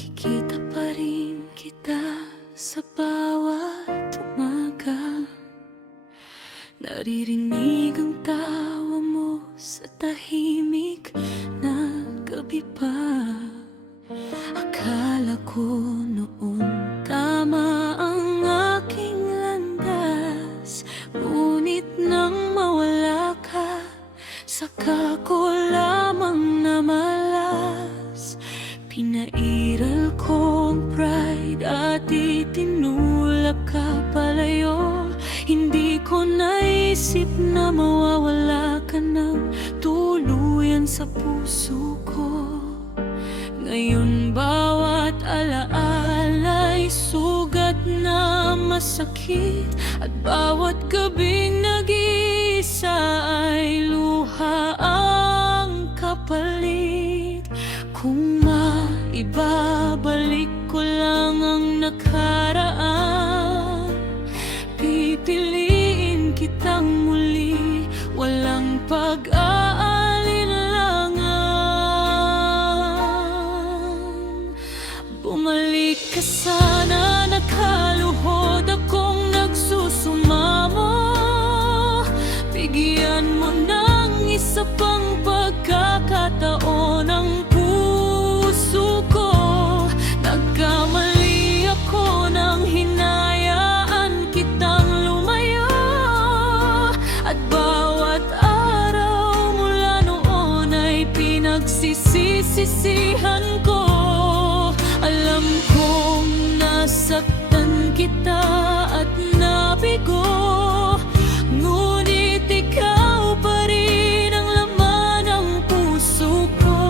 Nakikita pa rin kita sa bawat umaga. Naririnig ang tawa mo sa tahimik na gabi pa. Akala ko noon tama ang aking landas, ngunit nang mawala ka, saka ko lamang namalas. Pinairal ko ang pride at itinulak ka palayo. Hindi ko naisip na mawawala ka ng tuluyan sa puso ko. Ngayon bawat alaala'y sugat na masakit, at bawat gabing nag-iisa ay luha ang kapalit. Kung maibabalik ko lang ang nakaraan, pipiliin kitang muli, walang pag-aalinlangan. Bumalik ka sana, nakaluhod akong nagsusumamo. Bigyan mo ng isa pang pagkakataon ang puso ko. Nagkamali ako nang hinayaan kitang lumayo, at bawat araw mula noon ay pinagsisisihan ko. Alam kong nasaktan kita at nabigo, ngunit ikaw pa rin ang laman ng puso ko.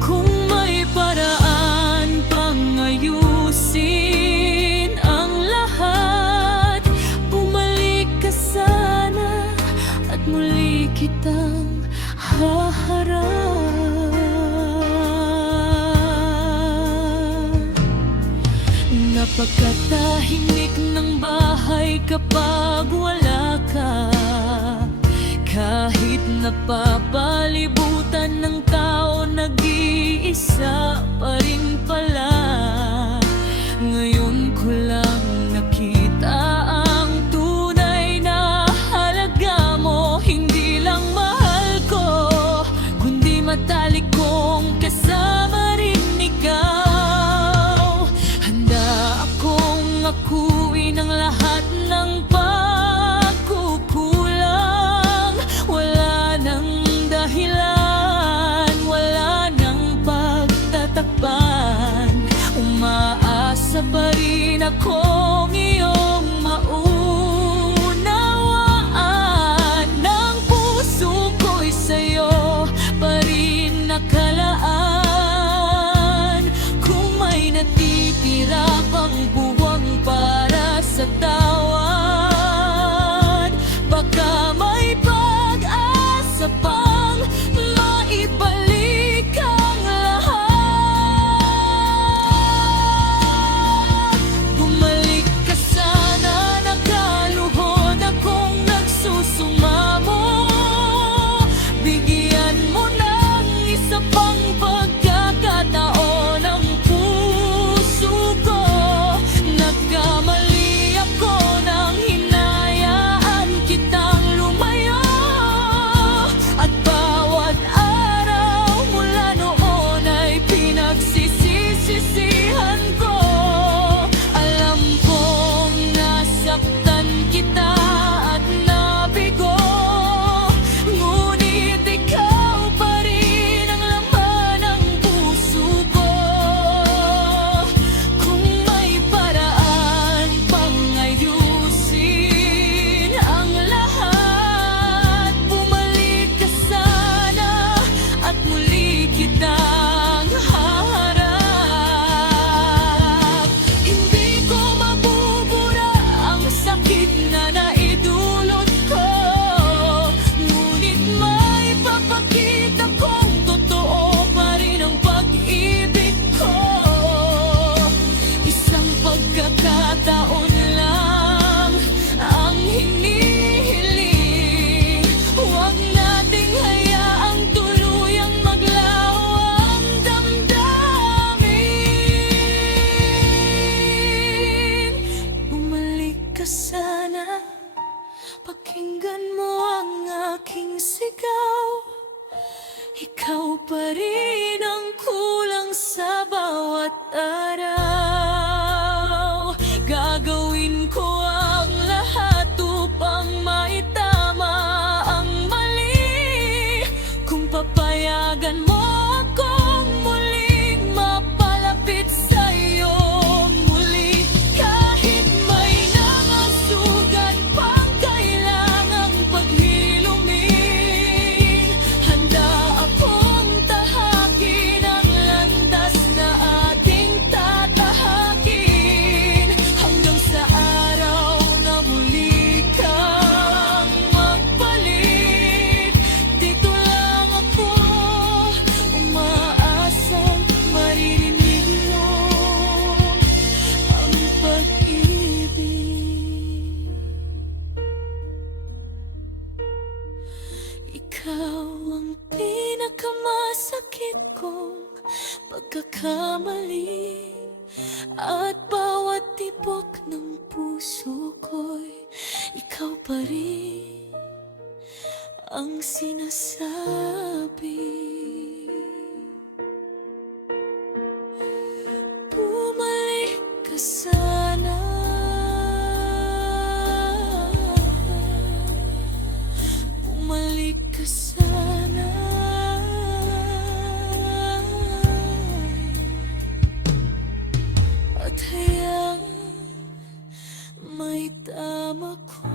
Kung may paraan pang ayusin ang lahat, bumalik ka sana at muli kitang haharap. Napagkatahimik ng bahay kapag wala ka, kahit napapalibutan ng tao, nag-iisa pa rin pala. Ngayon ko lang nakita ang tunay na halaga mo. Hindi lang mahal ko, kundi matalik kong kasama rin ikaw. Handa akong akuin ang lahat ng pagkukulang. Wala nang dahilan, wala nang pagtatakpan. Umaasa pa rin akong iyong maunawaan. Ng puso ko'y sa'yo pa rin nakalaan. Kung may natitira pang buwang para sa tawad, baka may pag-asa pang maibalik ang lahat. Bumalik ka bawat araw. Gagawin ko ang lahat upang maitama ang mali. Kung papayagan mo akong muling mapalapit sa'yo muli, kahit may nangasugat pang kailangang paghilumin, handa akong tahakin ang landas na ating tatahakin, hanggang sa araw na muli kang magbalik. Dito lang ako umaasang maririnig mo ang pag-ibig. Ikaw ang pinakamasakit kong pagkakamali, at bawat tibok ng puso ko'y ikaw pa rin ang sinasabi. Bumalik ka sana, bumalik ka sana, at hayang may tama ko.